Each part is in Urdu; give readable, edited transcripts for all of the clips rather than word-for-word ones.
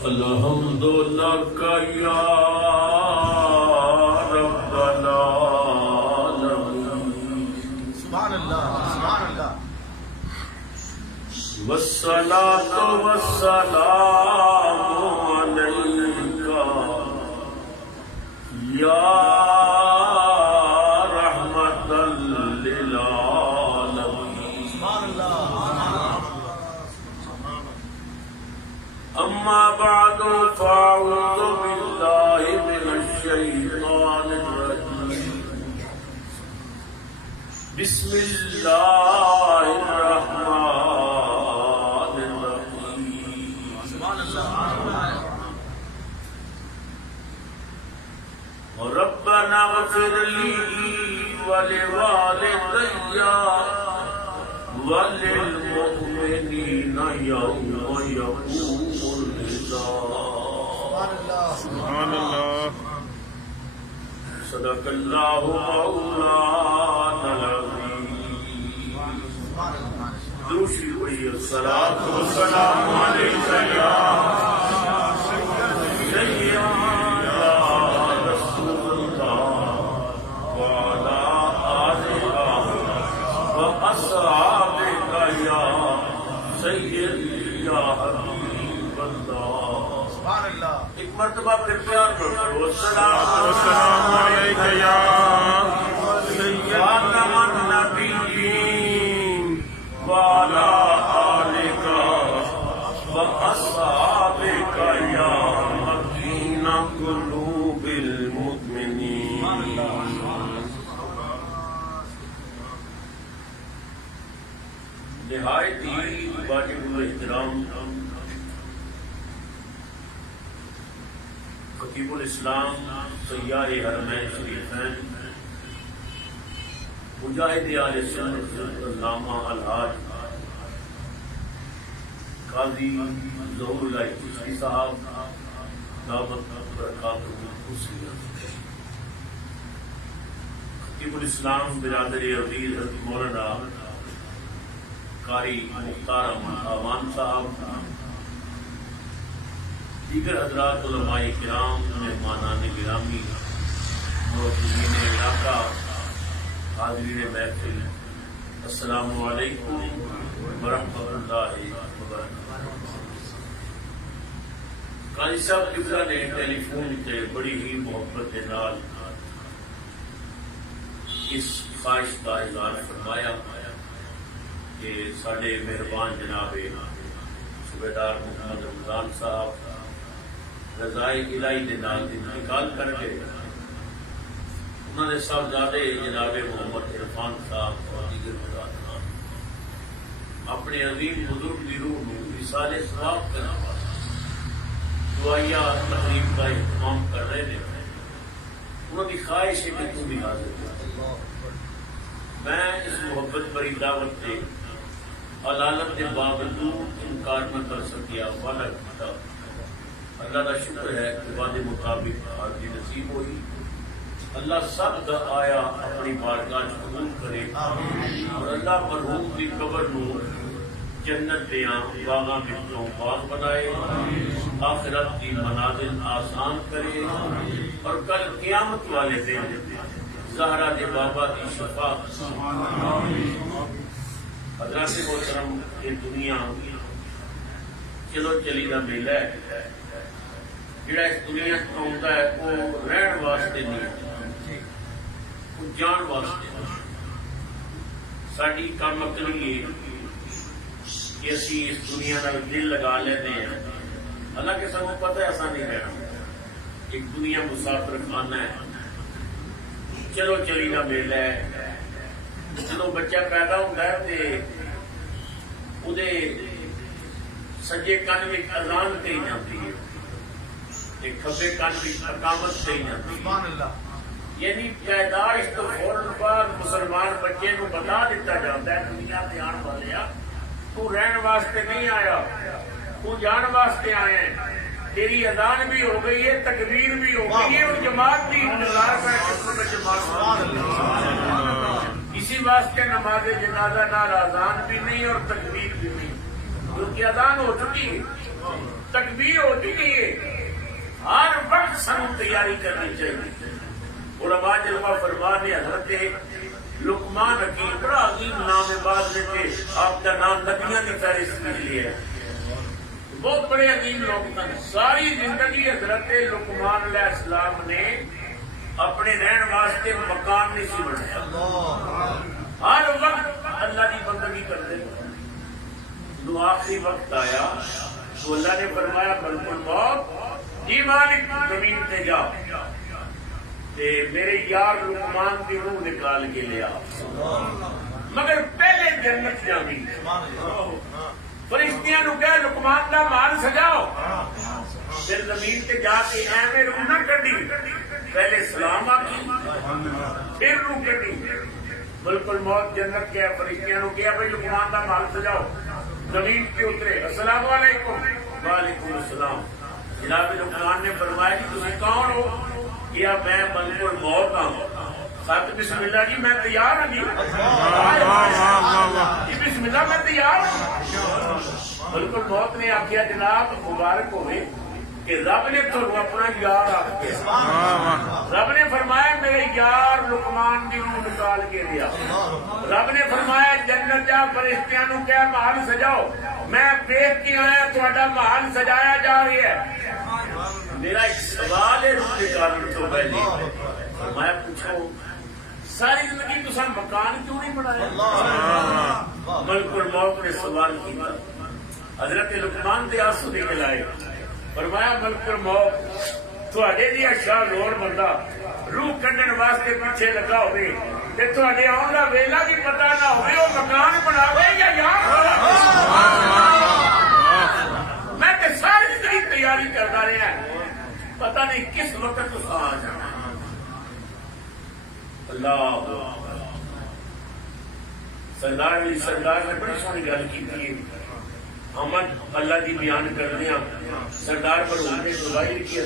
الحمد لك يا رب العالمين سبحان اللہ سبحان اللہ والصلاة والسلام عليك يا رحمة للعالمين سبحان اللہ أما بعد فأعوذ بالله من الشيطان الرجيم بسم الله الرحمن الرحيم سبحان اللہ ربنا اغفر لي ولوالدي وللمؤمنين يوم يقوم سبحان اللہ صدق الله مولانا العظيم دوشی ہوئی الصلاة والسلام عليك يا سيدنا رسول الله وعلى آلك وأصحابك يا سيدي يا حبيب الله سبحان اللہ ایک مرتبہ پھر پیار کرو والسلام علیک یا خاتم النبیین وعلی آلک واصحابک یا مکین قلوب المؤمنین نہایت ہی واجب الاحترام خطیب الاسلام سیار حرمین شریفین مجاہد آل سنت علامہ الحاج قاضی ظہور اللہ چشتی صاحب دعوت برکاتہ الخصوصیہ خطیب الاسلام برادر عزیز حضرت مولانا قاری مختار احمد آوان صاحب دیگر حضرات علماء کرام مہمانان گرامی موجودین علاقہ حاضرین محفل السلام علیکم ورحمۃ اللہ وبرکاتہ قاضی صاحب قبلہ نے ٹیلی فون سے بڑی ہی محبت کے نال اس خواہش کا اظہار فرمایا کہ ساڈے مہربان جناب صوبیدار محمد رمضان صاحب رضائے الہی دے نال انتقال کر گئے انہوں نے صاحبزادے جناب محمد عرفان صاحب اور دیگر بزرگان اپنے عظیم بزرگ کی روح کو وصال ثواب کرنے واسطے دعائیہ تقریب کا اہتمام کر رہے ہیں انہوں کی خواہش ہے کہ تم بھی حاضر ہو میں اس محبت بری دعوت سے علالت کے باوجود انکار نہ کر سکیا وعدہ کیا اللہ کا شکر ہے کہ وعدے مطابق حاضری نصیب ہوئی اللہ سب کا آیا اپنی بارگاہ قبول کرے اور اللہ مرحوم کی قبر نو جنت دیاں باغاں وچوں باغ بنائے آخرت کی منازل آسان کرے اور کل قیامت والے دن زہرا کے بابا کی شفاعت حضرات محترم یہ دنیا چلو چلی کا میلہ ہے جڑا اس دنیا آتا ہے وہ رہن واسطے نہیں وہ جان واسطے ساری کام اکلی ہے کہ اسی اس دنیا کا دل لگا لیتے ہیں حالانکہ سب کو پتہ ہے ایسا نہیں رہنا ایک دنیا مسافر خانہ ہے چلو چلی کا میلہ ہے جب بچہ پیدا ہوتا ہے تو سجے کن میں اذان کہی جاتی ہے کھبے کن میں اقامت کہی جاتی ہے یعنی پیدائش تو فوراً بعد مسلمان بچے کو بتا دیتا جاتا ہے دنیا سے آنے والے تو رہن واسطے نہیں آیا تو جان واسطے آئے ہیں تیری اذان بھی ہو گئی ہے تکبیر بھی ہو گئی ہے اور جماعت بھی انتظار میں جماعت اسی واسطے نماز جنازہ نہ اذان بھی نہیں اور تکبیر بھی نہیں کیونکہ اذان ہو چکی ہے، تکبیر ہو چکی ہے، ہر وقت سن تیاری کرنی چاہیے۔ علماء جلوہ فرمانے حضرت لقمان حکیم بڑا عظیم نام باز نے کہ آپ کا نام نبیوں کی فہرست میں لیا ہے، بہت بڑے عظیم لوگ تھے۔ ساری زندگی حضرت لقمان علیہ السلام نے اپنے رہن واسطے مکان نہیں سی بنایا، ہر وقت اللہ کی بندگی کرتے تو آخری وقت آیا تو اللہ نے فرمایا ملک الموت جی مالک زمین پہ جا تے میرے یار لقمان کی روح نکال کے لیا، مگر پہلے جنت جانی فرشتیاں نو کہے لقمان کا مال سجاؤ، پھر زمین پہ جا کے ایویں روح نہ کڈی، پہلے سلام آکی پھر روح کڈی۔ ملک الموت جنت کے فرشتیاں نو کہا بھائی لقمان کا مال سجاؤ، زمین پہ اترے، السلام علیکم، وعلیکم السلام۔ جناب لقمان نے فرمایا کہ تم کون ہو؟ کیا میں ملک الموت ہوں۔ ساتھ بسم اللہ جی میں تیار ہوں جی، بسم اللہ میں تیار ہوں۔ ملک الموت نے آخیا جناب مبارک ہوئے کہ رب نے تو اپنا یار آ کے رب نے فرمایا میرے یار لقمان کی روح نکال کے دیا، رب نے فرمایا جنت جا فرشتیاں نو کیا محل سجاؤ، میں دیکھ کے آیا تھوڑا محل سجایا جا رہی ہے۔ میرا ایک سوال ہے روح نکالنے تو پہلے، میں پوچھو ساری زندگی تو سن مکان کیوں نہیں بنایا؟ ملک الموت نے سوال کیا، حضرت لقمان دے آنسو نکل آئے، فرمایا ملک الموت تھوڑے جہا شاہ زور بندہ روح کڈن واسطے پیچھے لگا ہوئے تے تھوڑے آن کا ویلا بھی پتا نہ ہوئے وہ مکان بناوے یا یار میں تے ساری زندگی تیاری کرتا رہا، پتہ نہیں کس وقت تو آ جانا۔ اللہ سردار علی سردار نے بڑی سونی گل کی، احمد اللہ کی بیان کرنے سردار پر نے گواہی لکھی،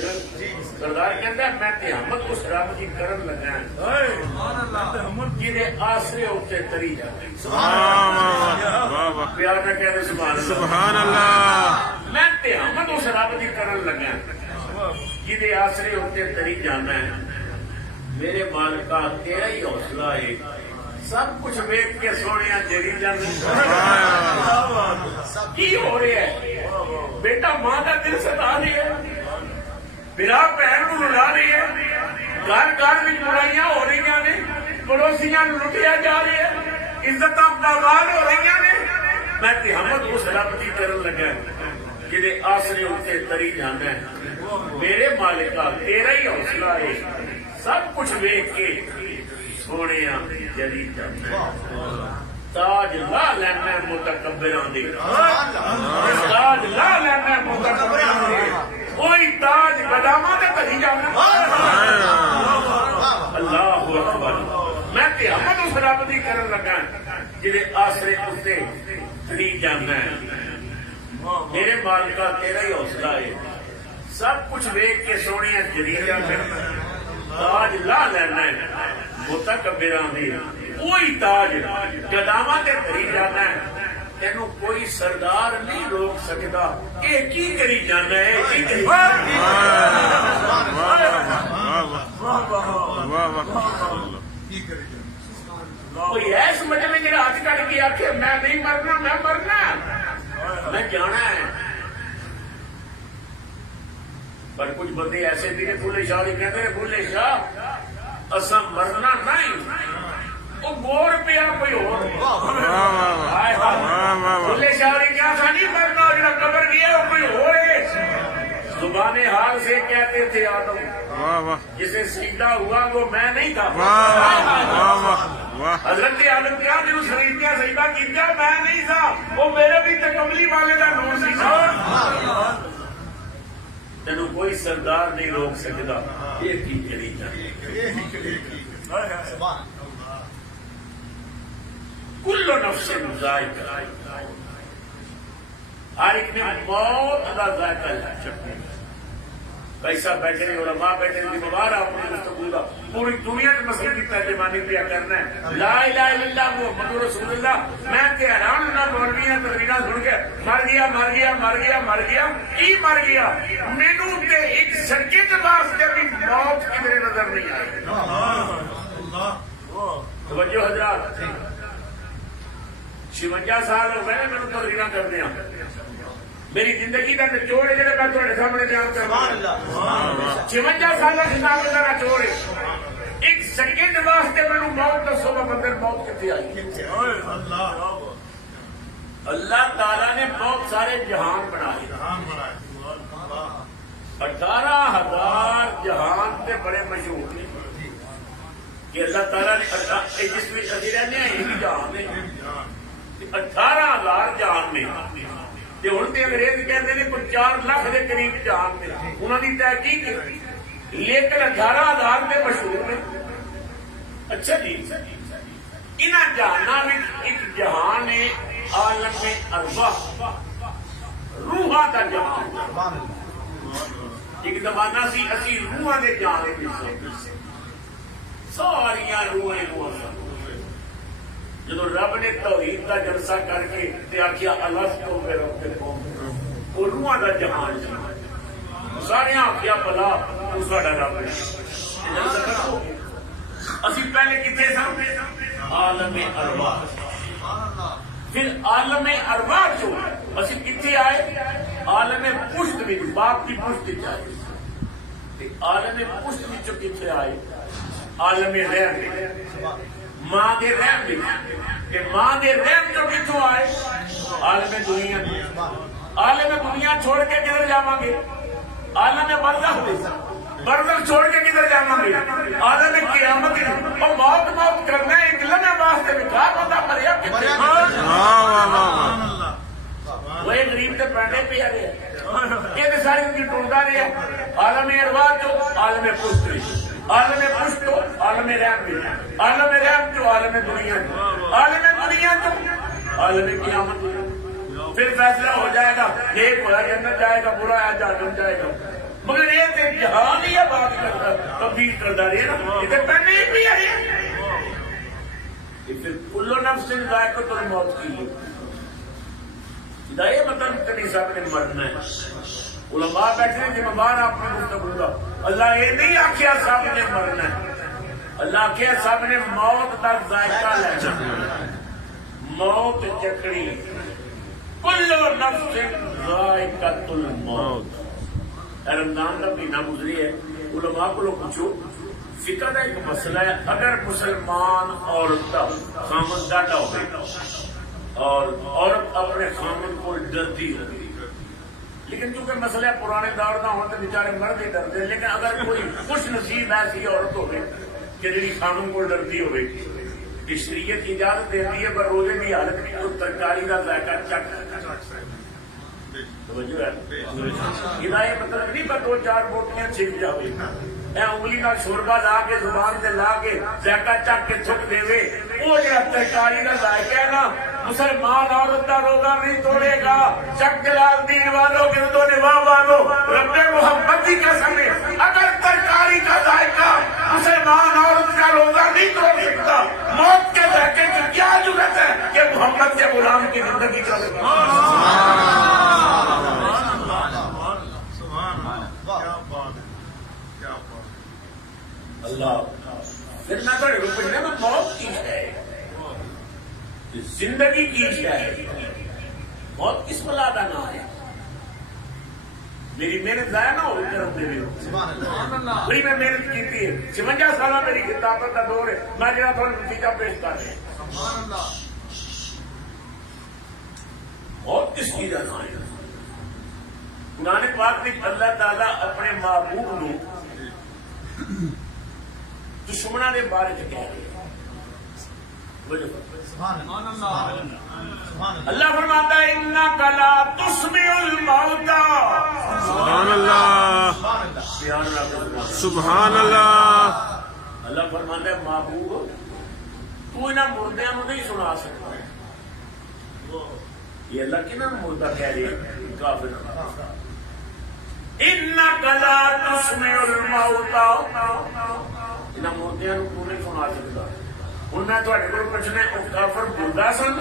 سردار کہتا ہے میں تے احمد اس رب کی کرن لگا جنہیں آسرے اتنے تری جاتے، پیار نہ کہتے سبحان اللہ، میں تے احمد اس رب کی کرن لگا جنہیں آسرے اتنے تری جانا ہے۔ میرے مالکا تیرا ہی حوصلہ ہے، سب کچھ ویک کے سونے جری جانے کی ہو رہا ہے، بیٹا ماں کا دل ستا رہی ہے، برا بہن کو لڑا رہی ہے، گھر گھر میں لڑائیاں ہو رہی نے، پڑوسیاں لٹیا جا رہی ہے، عزت برباد ہو رہی نے، میں تحمد اس رب کی کرن لگا جنہیں آسرے اتنے تری جانا ہے۔ میرے مالکا تیرا ہی حوصلہ ہے، سب کچھ ویک کے سونے جلی جانا، تاج لا لینا متکبران دے، تاج لا لینا متکبران دے، کوئی تاج قدامہ تے کہیں جانا۔ اللہ اکبر، میں تحمد اس رب دی کرن لگا جنہیں آسرے اتنے تری جانا ہے۔ میرے مالکا تیرا ہی حوصلہ ہے، سب کچھ ویک کے سونے جلی جانا، تاج لا لینا متکبران دے، کوئی تاج قدامہ تے کری جانا ہے، تینوں کوئی سردار نہیں روک سکتا، یہ کی کری جانا ہے، کی کری کوئی ایس مجھے میں جڑا ہاتھ کٹ کے آخر میں نہیں مرنا، میں مرنا، میں جانا ہے۔ پر کچھ بندے ایسے بھی نے بھولے شاہ کہتے ہیں بھولے شاہ اصا مرنا نہیں، وہ گور پیا کوئی ہو بھولے شاہ کیا تھا نہیں مرنا، جڑا قبر گیا وہ کوئی ہو۔ زبان حال سے کہتے تھے آدم جسے سیدھا ہوا وہ میں نہیں تھا، حضرت آدم کیا جو سیدھا سیدھا کیا میں نہیں تھا، وہ میرے بھی تکملی والے کا نور سی تھا۔ تینوں کوئی سردار نہیں روک سکتا، یہ کی چلی جاتی، کل نفس ذائقہ، ہر ایک نے موت کا ذائقہ چکھنا، پیسہ بیٹھے نہیں علماء بیٹھے نہیں مبارک اپنی گفتگو کا پوری دنیا کے مسئلے کی ترجمانی پیا کرنا ہے لا الہ الا اللہ محمد رسول اللہ میں کہ حیران نہ مولویاں تقریراں سن کے مر گیا مر گیا مر گیا مر گیا کی مر گیا مینوں تے ایک سیکنڈ واسطے بھی موت کدھر نظر نہیں آئی توجہ حضرات 56 سال ہو گئے مینوں تقریراں کردے ہیں میری زندگی کا نچوڑ ہے جڑا میں تھوڑے سامنے بیان کرنا 56 سال کا خطاب کا نچوڑ ہے ایک سیکنڈ واسطے مینوں موت دسو بندر موت کتنے آئی اللہ تعالیٰ نے بہت سارے جہان بنائے 18,000 جہان سے بڑے مشہور ہیں کہ اللہ تعالیٰ نے جس میں ابھی رہنے ہیں یہی جہان ہے 18,000 جہان میں ہوں تو انگریز کہتے ہیں کوئی 4 لاکھ کے قریب جہان میں انہوں نے تحقیق کی لیکن 18,000 کے مشہور میں اچھا جی انہاں جہاناں میں ایک جہان ہے عالم ارواح روحاں دا جہان ایک زمانہ سی اسی روحاں دے جہان ساریاں روحاں جب رب نے توحید کا جلسہ کر کے آخیا الستو بربکم وہ روحاں دا جہان سارے آخیا بلا تو ساڈا رب ہے اسی پہلے کتنے سن عالم ارواح پھر عالم ارواح جو اسی کتنے آئے عالم پشت میں باپ کی پشت آئے عالم پشت وچوں کتنے آئے عالم رحم ماں دے رحم کہ ماں دے رحم جو کتوں آئے عالم دنیا عالم دنیا چھوڑ کے کدھر جاواں گے عالم برزخ چھوڑ کے کدھر جاواں گے عالم قیامت اور موت کرنا ایک لمحے واسطے بکھا بندہ مریا کتنے وہ غریب تے پڑھنے پہ آ رہے یہ ساری ان کی ٹونڈا رہے عالم ارواح جو عالم پشت عالم پشت تو عالم رحم بھی عالم رحم جو عالم دنیا تو عالم قیامت پھر فیصلہ ہو جائے گا ایک ہوا جنت جائے گا برا ہے جہنم جائے گا مگر یہ تو جہان ہی بات کرتا تبدیل کرتا رہے نا یہ تو پہلے ہی بھی آ رہے پھر کلو نفس ذائقۃ الموت کی یہ مطلب اتنی صاحب نے مرنا ہے علماء بیٹھے ہیں ذمہ دار اپنی گفتگو کا اللہ یہ نہیں آخیا سب نے مرنا ہے اللہ آخیا سب نے موت کا ذائقہ لینا موت چکھنی کلو نفس ذائقۃ الموت رمضان کا مہینہ گزری ہے علماء کو پوچھو فقہ کا ایک مسئلہ ہے اگر مسلمان عورت کا خامن ڈاٹا ہو اور عورت اپنے خامن کو ڈرتی ہوگی لیکن چونکہ مسئلہ پرانے دور نہ ہوتے بیچارے مرد ہی ڈرتے لیکن اگر کوئی خوش نصیب ایسی عورت ہوگی کہ جی خامن کو ڈرتی ہوگی کہ شریعت اجازت دیتی ہے پر روزے کی حالت میں تو ترکاری کا ذائقہ چکھ ہدایت مطلب نہیں پر 2-4 بوٹیاں چھک جاوے انگلی کا شوربا لا کے زبان سے لا کے ذائقہ چک کے تھک دے وہ جڑا ترکاری کا ذائقہ ہے نا مسلمان عورت کا روزہ نہیں توڑے گا چک جلال دین والوں گردوں نواح والوں رب محمد کی قسم ہے اگر ترکاری کا ذائقہ مسلمان عورت کا روزہ نہیں توڑ سکتا موت کے ذائقے کی کیا ضرورت ہے کہ محمد کے غلام کی زندگی چلے اللہ پھر میں تو پوچھنا میں موت کی ہے زندگی کی ہے موت کس بلا کا نام ہے میری محنت ضائع نہ ہو بڑی میں محنت کی ہے 56 سال میری کتابت کا دور ہے میں جہاں تھوڑا نتیجہ پیش کر رہے ہیں موت کس کی جانا ہے قرآن پاک میں اللہ تعالیٰ اپنے محبوب نو دشمنوں کے بارے میں کہہ رہے ہیں اللہ فرماتا ہے انک لا تسمع الموتى سبحان اللہ سبحان اللہ اللہ فرماتا ہے محبوب تو انہاں مردیاں نو نہیں سنا سکتا یہ اللہ کنہاں مردہ کہہ رہے ہیں کافر انک لا تسمع الموتى انہاں موتیاں نوں تو نہیں سنا سکتا. ہن میں تہاڈے کول پوچھنا او کافر مردہ سن؟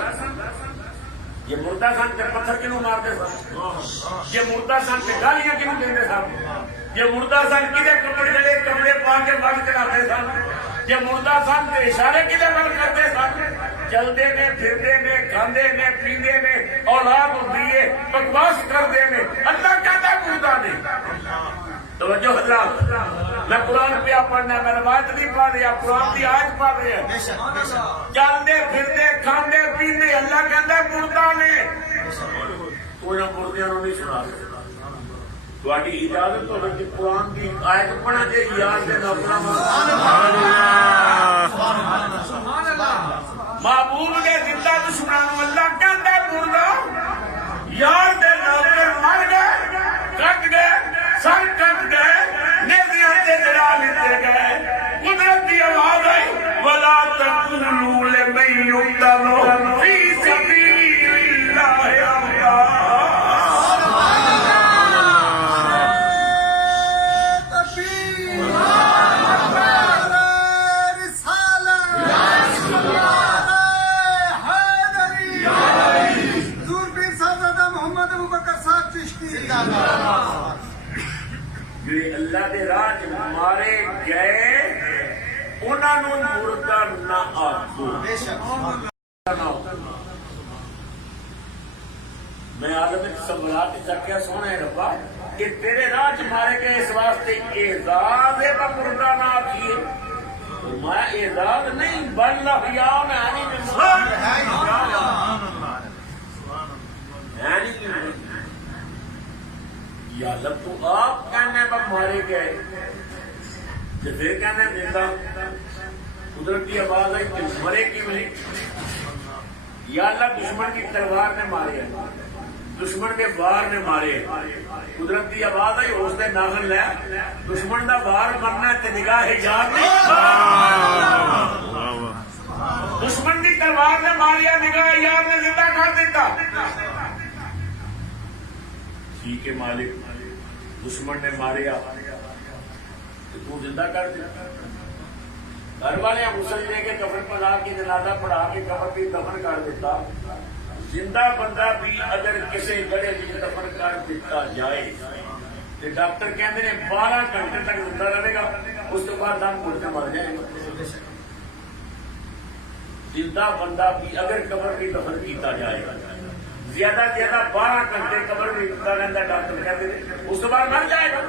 یہ مردہ سن تے پتھر کیوں مارتے سن؟ یہ مردہ سن تے گالیاں کیوں دیندے سن؟ یہ مردہ سن کدے کپڑے پا کے وقت چلاتے سن؟ یہ مردہ سن تے اشارے کدے نال کرتے سن؟ چلتے نے پھرتے نے کھاندے نے پیندے نے اولاد ہوندی ہے بکواس کرتے نے. اللہ کہتا مردہ نے. توجہ حضرات میں قرآن پہ پڑھنا میں روایت نہیں پڑھ رہا قرآن کی آیت پڑھ رہے ہیں. چلتے پھرتے کھاندے پیندے اللہ کہتا مردہ نے. انہاں مردیاں نوں نہیں سنا سکتا. تہاڈی اجازت ہو کہ قرآن کی آیت پڑھا جے یاد دے اپنا محبوب نے زندہ دشمنوں اللہ کہتا مردہ. یار دے نوکر مر گئے کٹ گئے سر کٹ گئے نیزیاں تے جڑا لیتے گئے. قدرت کی آواز آئی ولا تقولوا لمن يقتل في سبيل الله اللہ دے راہ مارے گئے انہاں نوں مردہ نہ آکھو. میں عالم سمراٹ چکیا سونے ربا کہ تیرے راہ مارے گئے اس واسطے اعزاز ہے پر مردہ نہ آکھیے. میں اعزاز نہیں بل احیاء یا اللہ تو آپ کہنے پر مارے گئے تو پھر کہنے دیتا قدرت کی آواز آئی کہ مرے کیوں نہیں. یا اللہ دشمن کی تلوار نے مارے دشمن کے وار نے مارے. قدرت کی آواز آئی اس نے ناخن لیا دشمن کا وار مرنا تے نگاہ یاد نہیں. دشمن کی تلوار نے ماریا نگاہ یاد نے زندہ کر دیتا. ٹھیک ہے مالک دشمن نے ماریا تو زندہ کر دیا. گھر والے غسل دے کے کفن پہنا کے جنازہ پڑھا کے قبر بھی دفن کر دیتا. زندہ بندہ بھی اگر کسی گڑے میں دفن کر دیتا جائے تو ڈاکٹر کہتے ہیں 12 گھنٹے تک زندہ رہے گا اس کے بعد دم گھٹ کے مر جائے گا. زندہ بندہ بھی اگر قبر بھی دفن کیتا جائے گا زیادہ زیادہ 12 گھنٹے قبر میں رکھتا رہتا ڈاکٹر کہتے ہیں اس کے بعد مر جائے گا.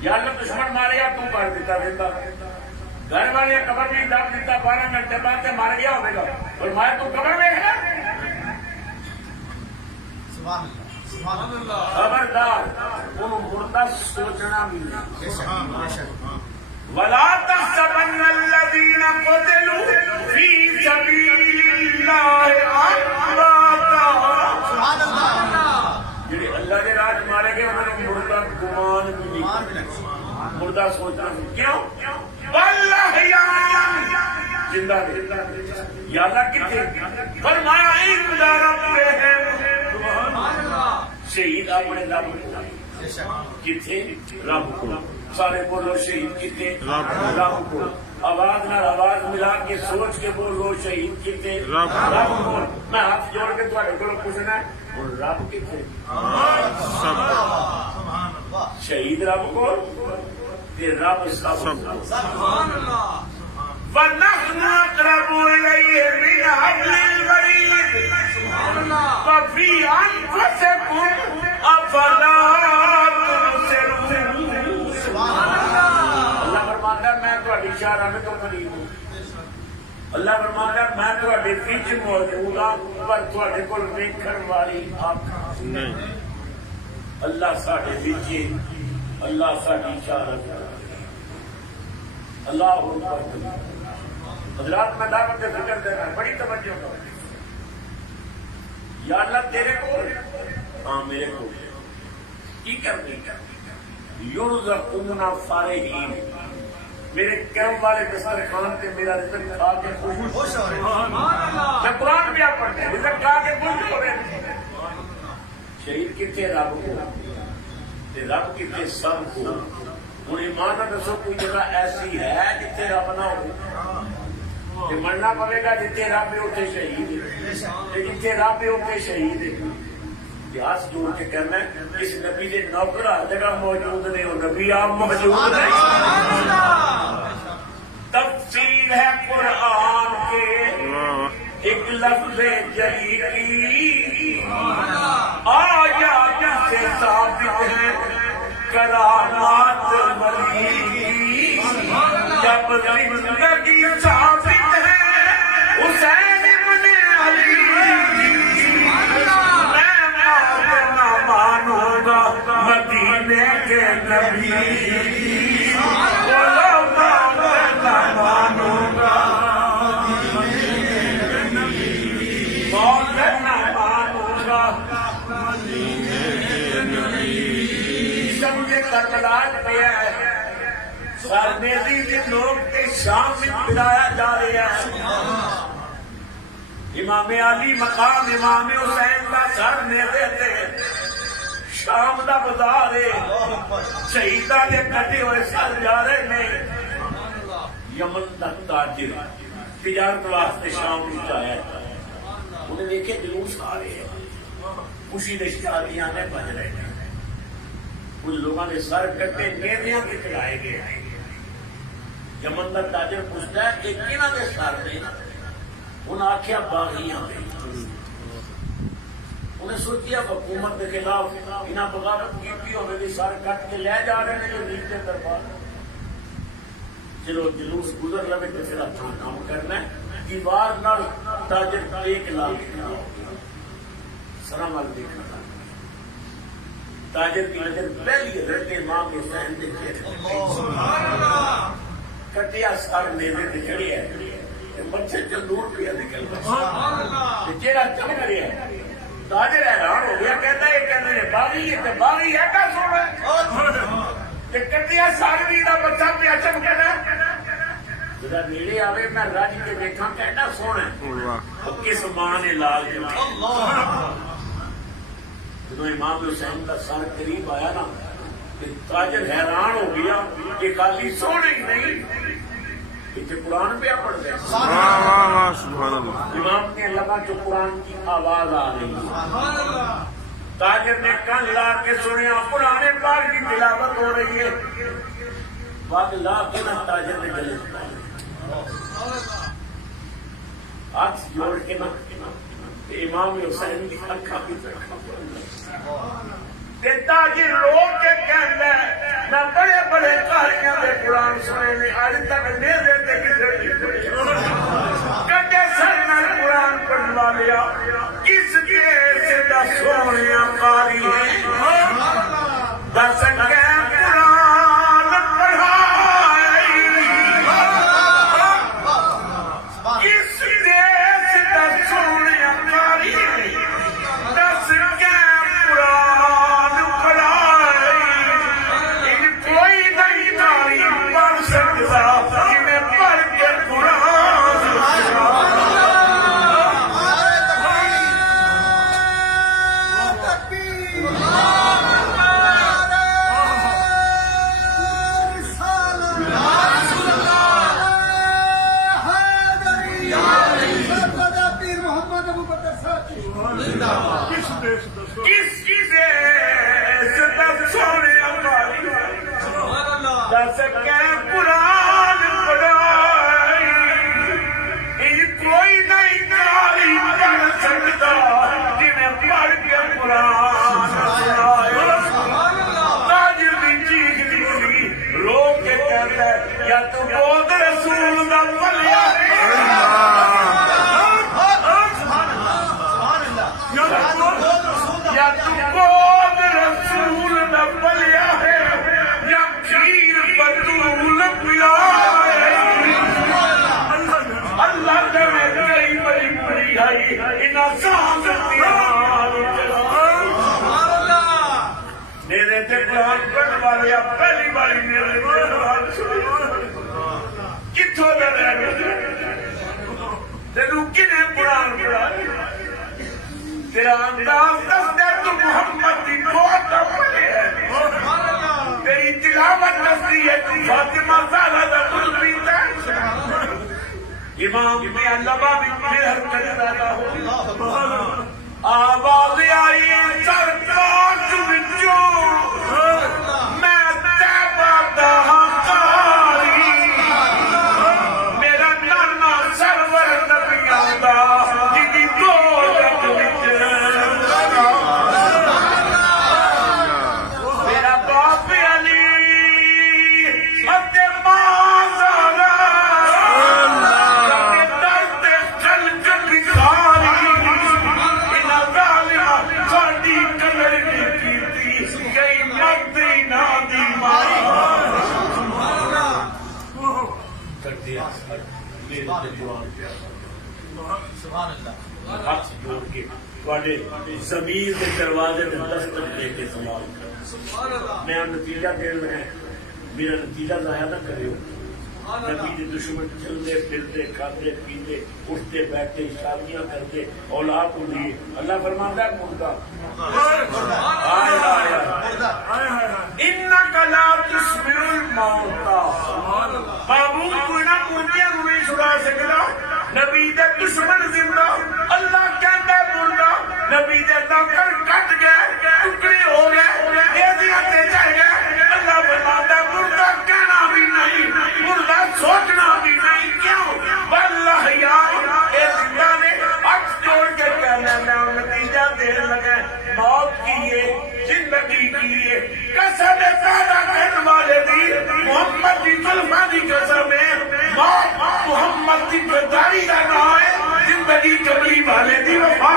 یا اللہ دشمن مارے یا تو کر دیتا رہتا. گھر والے قبر میں دب دیتا 12 گھنٹے بعد مر گیا ہوگا اور مار تو قبر میں ہے. خبردار انہوں مردہ سوچنا بھی نہیں. وَلَا تَحْسَبَنَّ الَّذِينَ قُتِلُوا فِي سَبِيلِ اللَّهِ أَمْوَاتًا. جڑے اللہ کے راہ مارے گئے انہوں نے مردہ گمان بھی نہیں مردہ سوچنا بھی. کیوں؟ بَلْ أَحْيَاءٌ زندہ دے. یا اللہ کتنے فرمایا عند ربہم شہید اپنے رب کو کتنے رب کو. سارے بولو شہید کتنے رب کو. آواز نہ آواز ملا کے سوچ کے بولو شہید کتنے رب کو. میں ہاتھ جوڑ کے تھوڑے کو پوچھنا ہے اور رب کتنے شہید رب کو رب سب. وَنَحْنُ أَقْرَبُ إِلَيْهِ مِنْ حَبْلِ الْوَرِيدِ وَفِي أَنفُسِكُمْ أَفَلَا تُبْصِرُونَ. اللہ فرماتا ہے میں تہاڈی اشارہ میں تو قریب ہوں. اللہ فرماتا ہے میں تہاڈے وچ موجود ہوں پر تہاڈے کول ویکھن والی اکھ نہیں. اللہ ساڈے وچ اللہ ساڈی اشارہ اللہ اکبر. حضرات میں دعوت کے فکر دینا بڑی توجہ کرو. یا اللہ تیرے کو ہاں میرے کو کی کرنی یرزقون فارحین. میرے کرم والے دسترخوان پہ میرا رزق کھا کے خوش ہو رہے ہیں. میں قرآن بھی آپ پڑھتے ہیں رزق کھا کے خوش ہو رہے ہیں. شہید کتنے رب کو رب کتنے سب کو ہوں ایمان نہ دسو کوئی جگہ ایسی ہے جتنے رب نہ ہو مننا پڑے گا جتنے رب ہے اتنے شہید جتنے رب ہے اتنے شہید ہاتھ جوڑ کے کہنا ہے اس نبی کے نوکر ہر جگہ موجود نہیں ہو نبی آپ موجود نہیں تفسیر ہے قرآن کے ایک لفظ جلیلی آیا جس سے ثابت ہے کرامات ولی کی جب زندگی ثابت ہے حسین ابن علی میں نہ مانوں گا مدینے کے نبی نہ مانوں گا نہ مانوں گا سمجھے کربلاج پہ ہے سرمیزی کے لوگ کے شام میں پلایا جا رہا ہے امام علی مقام امام حسین کا سر میرے تھے شام دا بازار ہے شہیداں دے کٹے ہوئے سر جا رہے ہیں یمن دا تاجر تجارت واسطے شام میں جایا انہیں دیکھے جلوس آ رہے ہیں خوشی شادیاں نے بج رہے ہیں کچھ لوگوں نے سر کٹے میدیاں کے چڑھائے گئے یمن کا تاجر پوچھتا ہے کہ کنہاں دے سر نے انہیں آخیا باغیاں نے انہیں سوچیا حکومت کے خلاف انہیں بغاوت کی ہوگی سر کٹ کے لے جا رہے ہیں جو نیچے دربار چلو جلوس گزر لگے تو پھر اپنا کام کرنا ہے دیوار نال تاجر ایک لاکھ سلام علیکم تاجر کی نظر پہلی حضرت امام حسین دے کٹیا سر میرے تے چڑھیا مچھر چندور پہ نکل چہرہ چمک رہا ہے تاجر حیران ہو گیا کہتا ہے کہ باغی ہے باغی ہے کا سونا کٹیا سر بھی دا بچہ پہ چمکنا جدا نیڑے آوے میں رج کے دیکھا کہنا سونا کس ماں نے لال جب امام حسین کا سر قریب آیا نا تاجر حیران ہو گیا کہ خالی سونے ہی نہیں اتنے قرآن پہ پڑھ گئے امام نے لگا جو قرآن کی آواز آ رہی تاجر نے کان لا کے سنیا قرآن پاک کی تلاوت ہو رہی ہے پاک لا کے نا تاجر نے گلے ہاتھ جوڑ کے نا امام حسین کی اکھا کی تاجر رو کے کہنا میں بڑے بڑے کاریاں دے قرآن سنے میں آج تک میرے تے کسی کٹے سر میں قرآن پڑھوا لیا کس دیس دا سونے قاری ہے دس کے قرآن پڑھائی کس دیس دا سونے قاری ہے دس کے قرآن پڑھائی کوئی نہیں تعلیم پڑھ سکتا جنہیں پڑھ کے قرآن کس دیس دا سونے قاری دس کے قرآن پڑھائی کوئی نہیں تعلیم پڑھ سکتا جنہیں پڑھ کے قرآن تاجر بھی چیخ نکلی رو کے کہتا ہے یا تو بود رسول دا پلیا یا تو بود رسول دا پلیا ہے یا کھیر بطول پیا ہے اللہ دے میں کئی بڑی بڑی آئی انہاں سانس دیار میرے تے قرآن پڑھ والیا پہلی باری میرے تے قرآن سنی کتھوں دے رہ گئے تینوں کنے قرآن پڑھا تیرا انداز دس دے تو محمد کی بہت پڑھے ہے امام دیا لبا بھی مہر کر پیدا ہو آواز آئی سرکار وچوں میں تیبہ دا قاری میرا نانا سرور نبیاں دا جدی دولت وچ میرا باپ علی اتے ماں زہرا اتے درد خلق بخاری انہاں ظالماں ساڈی قدر نہیں کیتی گئی مدینہ دی مائی کرتے ہیں میرے جوان سبحان اللہ ہاتھ جوڑ کے تواڈے ضمیر کے دروازے میں دستک دے کے سوال کر میں نتیجہ دینا ہے میرا نتیجہ ضائع نہ کریو نبی کے دشمن چلتے پھرتے کھاتے پیتے اٹھتے بیٹھتے شادیاں کرتے اولاد کو لیے اللہ فرماتا ہے مردہ انک لا تسمع الموتى بابو کوئی نہ مردیاں کو نہیں چھڑا سکتا نبی دے دشمن زندہ اللہ کہتا ہے مردہ نبی دے نوکر کٹ گئے ٹکڑے ہو گئے ایزیاں چڑھ گئے اللہ فرماتا ہے مردہ کہنا بھی نہیں مردہ سوچنا بھی نہیں کیوں واللہ یا اے زندہ نے عکس جوڑ کے کہنا میں نتیجہ دیر لگے موت کیے زندگی کیے قسم پیدا کرنے والے دی محمد کی ظلمہ دی قسم ہے موت محمد کی بداری کا نام ہے زندگی قبری والے دی وفا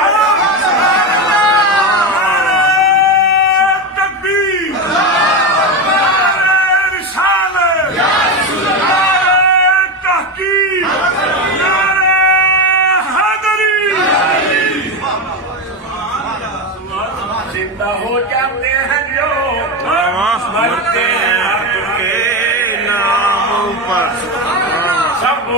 زندہ ہو جاتے ہیں جو مرتے ہیں حق کے نام پر سب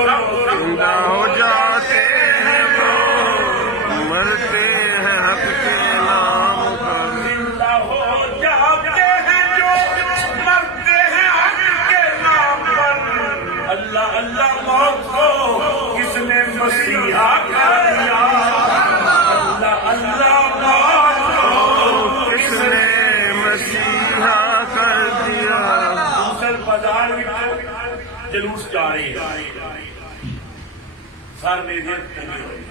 زندہ ہو جاتے ہیں وہ مرتے ہیں حق کے نام پر زندہ ہو جاتے ہیں جو مرتے ہیں حق کے نام پر اللہ اللہ موت کو کس نے مسیحا کر دیا اللہ اللہ موت کو کس نے مسیحا کر دیا موصل بازار میں جلوس جا رہے ہیں سر میرے تنگی ہوئی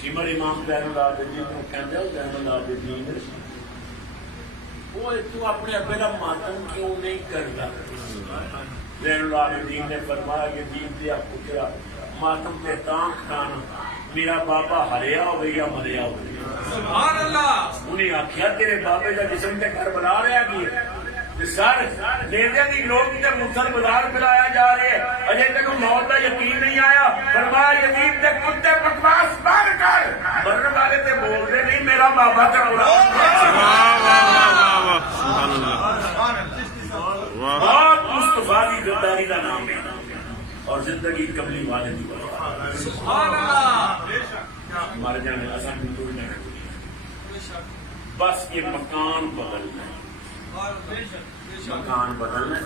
سمر امام زین العابدین کو کہتے ہیں زین العابدین وہ تو اپنے ابے کا ماتم کیوں نہیں کرتا زین العابدین نے فرمایا کہ دین دیا پوچھا ماتم پہ تانک کھانا میرا بابا ہریا ہو گئی یا مریا ہو گئی سبحان اللہ انہیں آخیا تیرے بابے کا جسم تے گھر بنا رہا کی سر لیندے دی لوگ تے مسل بازار پلایا جا رہے ہیں اجے تک موت کا یقین نہیں آیا فرمایا یزید تے کتے بکواس بند کر مرنے والے تے بول رہے نہیں میرا بابا تے بولا بہت مصطفیٰ کی غداری کا نام ہے اور زندگی کملی والے دی بڑا سبحان اللہ مر جانے آسان بھی توڑ جانے بس یہ مکان بدلنا مکان بدلنا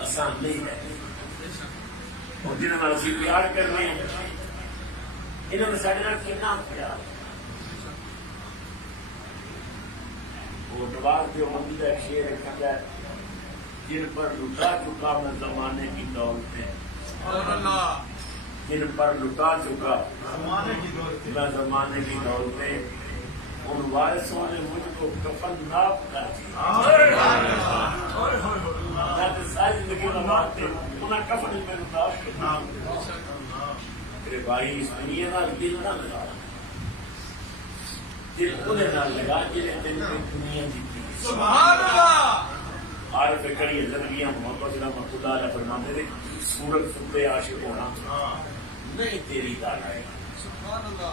آسان نہیں ہے اور جنہوں نے اسی پیار کرنے ہیں انہوں نے سارے نال کتنا پیار وہ نواز جو حمید ایک شعر کہتا ہے جن پر لٹا چکا میں زمانے کی دولتیں سبحان اللہ جن پر لٹا چکا میں زمانے کی دولتیں ان وارثوں نے مجھ کو کفن ناپ کر ساری زندگی نماتے انہیں کفن میں ناپ کر میرے بھائی اس دنیا نال دل نہ لگا دل انہیں نہ لگا جنہیں دل میں دنیا جیتی سبحان اللہ عارف کڑی زندگیاں محمد صلی اللہ علیہ وسلم فرماتے تھے سورت ستے عاشق ہونا نہیں تیری دانا ہے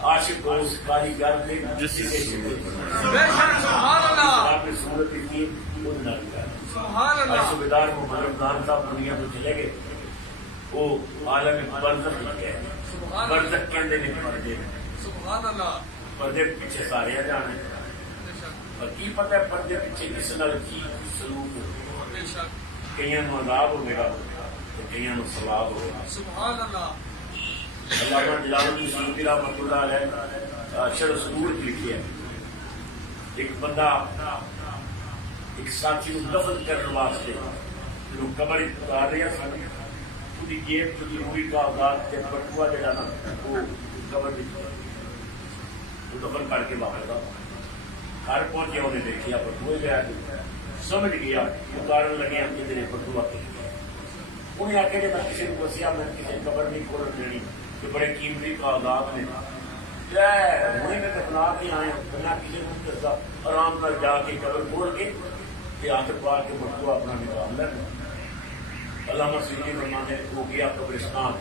عاشق کو اس کاریگر تھے جس سے سبحان اللہ آپ نے سورت اتنی ان نہ لگا سبحان اللہ صوبیدار محمد رمضان صاحب دنیا میں چلے گئے وہ عالم برزخ لگ گئے برزخ کے اندر نہیں پڑ گئے سبحان اللہ پردے پیچھے سارے جانے اور کی پتہ ہے پردے پیچھے کس نال کی سلوک ہو کئیاں نو عذاب ہو گیا کئی سواب ہو. سبحان اللہ. علامہ جلال الدین سیوطی رحمۃ اللہ علیہ شرح صدور کی لکھی ہے. ایک بندہ ایک ساتھی کو دفن کرنے واسطے جو قبر اتار رہا سن پوری جیب جو روئی کا آزاد کے بٹوا جڑا نا وہ قبر دفن کر کے واپس آ گھر پہنچے انہیں دیکھا بٹوے گیا سمجھ گیا اتارن لگے ہم کدھر بٹوا کے انہیں آ کے میں کسی کو دسیا میں کسی قبر نہیں کھولن دینی کہ بڑے قیمتی کاغذات نے وہیں میں بنا کے آئے بنا کسی کو دسا آرام سے جا کے قبر کھول کے ہاتھ پا کے بٹوا اپنا نکال لینا. علامہ سیوطی فرماتے ہیں وہ گیا قبرستان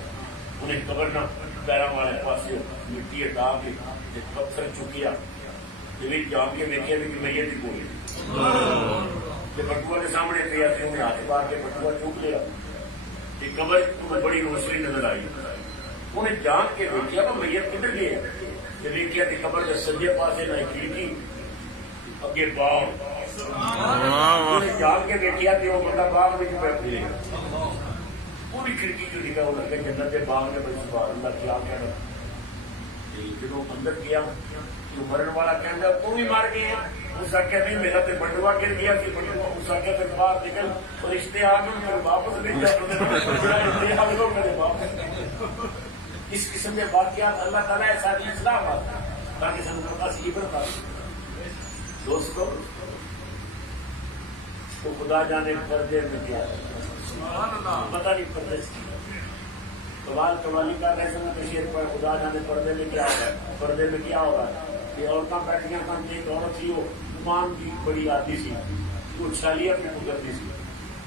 انہیں قبر نہ پیروں والے پاسے مٹی ہٹا کے پتھر چکیا جان کے دیکھے بھی کہ میت ہی کوئی بٹوا کے سامنے پیا انہیں ہاتھ پا کے بٹوا چوک لیا. قبر بڑی روشنی نظر آئی انہیں جان کے دیکھا تو میت کدھر گیا دیکھا کہ قبر کے سجے پاسے نہ کھڑکی اگے باغ انہیں جان کے دیکھا کہ وہ بندہ باغ میں بیٹھے پوری کھڑکی جو لکھا وہ لگے جنت کے باغ میں بڑی سبحان اللہ کیا کہنا. جب اندر گیا تو مرن والا کہنا تو بھی مار گئے اس آخیا نہیں میرا تو بٹوا گر گیا کہ اس آخیا تو باہر نکل فرشتے آ گئے میرے واپس نہیں جا میرے واپس. اس قسم کے واقعات اللہ تعالیٰ ایسا اسلام آتا تاکہ سن پاس عبرت آ. دوستو تو خدا جانے پردے میں کیا پتہ نہیں پردے سے قوالی کا ایسے میں شیر پر خدا جانے پردے میں کیا ہو رہا ہے. پردے میں کیا ہو رہا ہے کہ عورتیں بیٹھیاں سن ایک عورت تھی وہ مان کی بڑی آتی سی وہ چالیا کی گزرتی سی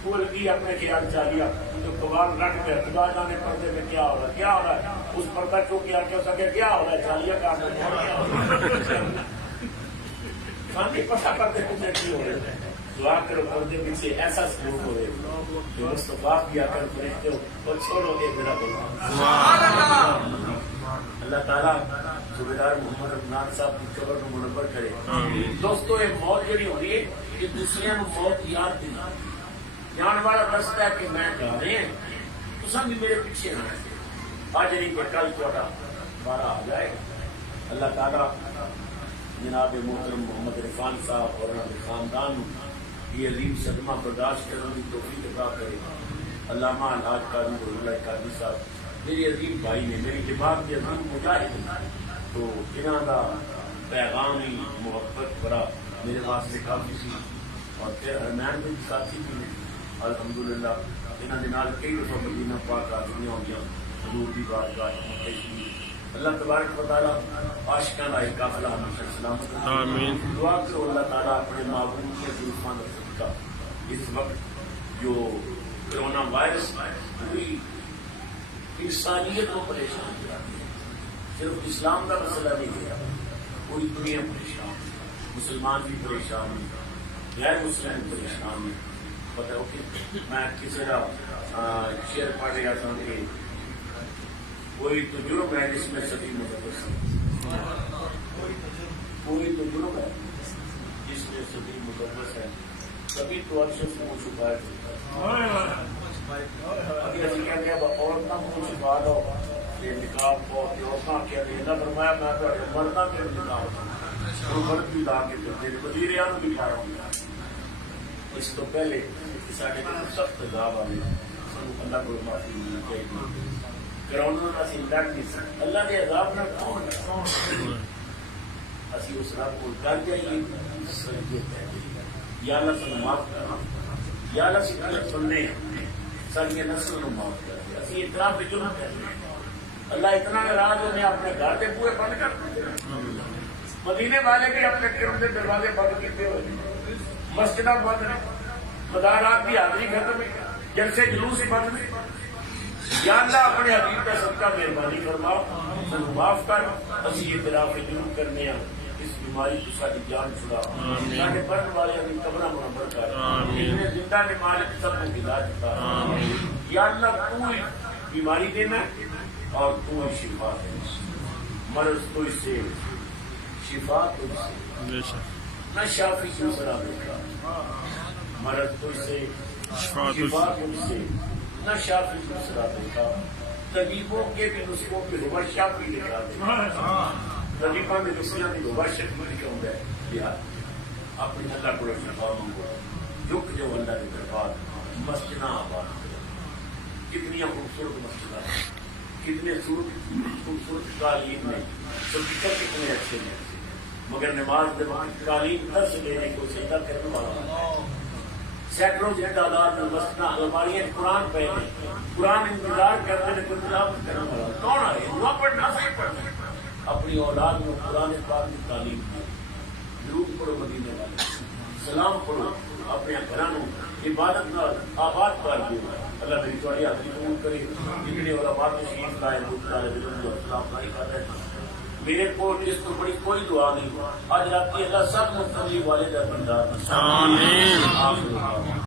وہ لگی اپنے خیال چالیا جو قوال رکھ کر خدا جانے پردے میں کیا ہو رہا ہے کیا ہو رہا ہے. اس پردہ چوک کے آ کے سکے کیا ہو رہا ہے چالیا کا خاندی پتہ پردے میں کی ہو رہے ہیں. دعا کرو پردے پیچھے ایسا سلوک ہو رہے جو مصطفیٰ بھی آ کر فرشتے ہو اور چھوڑو گے میرا اللہ تعالیٰ صوبیدار محمد عدنان صاحب کی قبر کو منور کرے. دوستو ایک موت جڑی ہو رہی ہے کہ دوسرے کو موت یاد دینا جان والا رستہ ہے کہ میں جا رہے ہیں تو بھی میرے پیچھے نہ آج نہیں کہ کل تھوڑا بارہ آ جائے گا. اللہ تعالیٰ جناب محترم محمد عرفان صاحب اور خاندان یہ عظیم صدمہ برداشت کرنے کی توفیق عطا کرے. علامہ الحاج قاضی اللہ قاضی صاحب میری عظیم بھائی نے میری دماغ کے عظیم مجاہد تو انہوں کا پیغام ہی محبت بڑا میرے واسطے کافی سی. اور پھر حرمین بھی ساتھی بھی نے الحمدللہ انہوں نے کئی دفعہ مدینہ پاک آدمیاں ہو گیا حضور کی بارگاہ اللہ تبارک و تعالیٰ عاشقان آئے قافلہ ہمیشہ سلامت آمین. دعا کرو اللہ تعالیٰ اپنے معبود کے ظلفان کا اس وقت جو کرونا وائرس پوری انسانیت کو پریشان کیا صرف اسلام کا مسئلہ نہیں کیا پوری دنیا پریشان مسلمان بھی پریشان ہیں غیر مسلم بھی پریشان ہیں. پتہ ہو کہ میں کسی کا شعر پڑھ رہا تھا کہ کوئی تو جرم ہے جس میں سبھی مدرس ہے کوئی تو جرم ہے جس میں سبھی مدرس ہے کبھی تو عرصے سے منہ چھپائے ابھی ایسے کیا گیا عورتیں منہ چھپا دو یہ نقاب کو عورتیں کیا اللہ فرمایا میں مردہ کے نقاب وہ مرد بھی لا کے کرتے وزیر اعظم بھی کھا رہا ہوں. اس تو پہلے سارے سخت عذاب آنے سب اللہ کو معافی ملنی چاہیے. کرونا کا اسی لڑ نہیں سکتے اللہ کے عذاب نہ کون اسی اس رب کو ڈر جائیے سجدے پہ یا اللہ سے معاف کرنا یا اللہ سے غلط سننے سر کے نسل کو معاف کر دیا اسی اطراف پہ جرم کر دیا. اللہ اتنا ناراض ہونے اپنے گھر کے بوئے بند کر دیتے مدینے والے بھی اپنے کرم کے دروازے بند کیتے ہوئے مسجدہ بند مدارات کی حاضری ختم جلسے جلوس ہی بند نہیں. یا اللہ اپنے حبیب کا صدقہ مہربانی فرما سن معاف کر اسی اعتراف جرم کرنے اس بیماری کو ساری جان چھڑا سارے پڑھنے والے اپنی قبرہ منور کر اتنے زندہ کے مالک سب کو ہدایت دیتا. یا اللہ تو ہی بیماری دینا اور تو ہی شفا دینا. مرض تو اس سے شفا تو اس سے نہ شافی دوسرا دیکھا مرض تو اس سے شفا تو اس سے نہ شافی دوسرا دیتا طبیبوں کے بھی نسخوں پہ ہوا شافی لکھا دیتا طبیبہ میں نسخیاں بھی ہوا شافی لکھا ہے لہٰذا اپنی اللہ کو شفا منگو رک جو اللہ کے دربار مسجد آباد کتنی خوبصورت مسجد کتنے خوبصورت تعلیم میں سپیکر کتنے اچھے ہیں مگر نماز تعلیم درس لینے کو سجدہ کرنے والا سینکڑوں کی تعداد میں مسجد الماریاں قرآن پہ قرآن انتظار کرنے میں کوئی تلاوت کرنے والا کون آئے دعا پڑھنا صحیح پڑھنا اپنی اولاد میں قرآن پاک کی تعلیم دی درود پڑھو مدینے والے سلام پڑھو اپنے گھرانوں عبادت نال آباد کر دو اللہ میری تھوڑی حاضری قبول کرے جتنے علماء تشریف لائے السلام علیکم میرے کو اس کو بڑی کوئی دعا نہیں آج رات کی اللہ سب مستقبل والے در بندہ آمین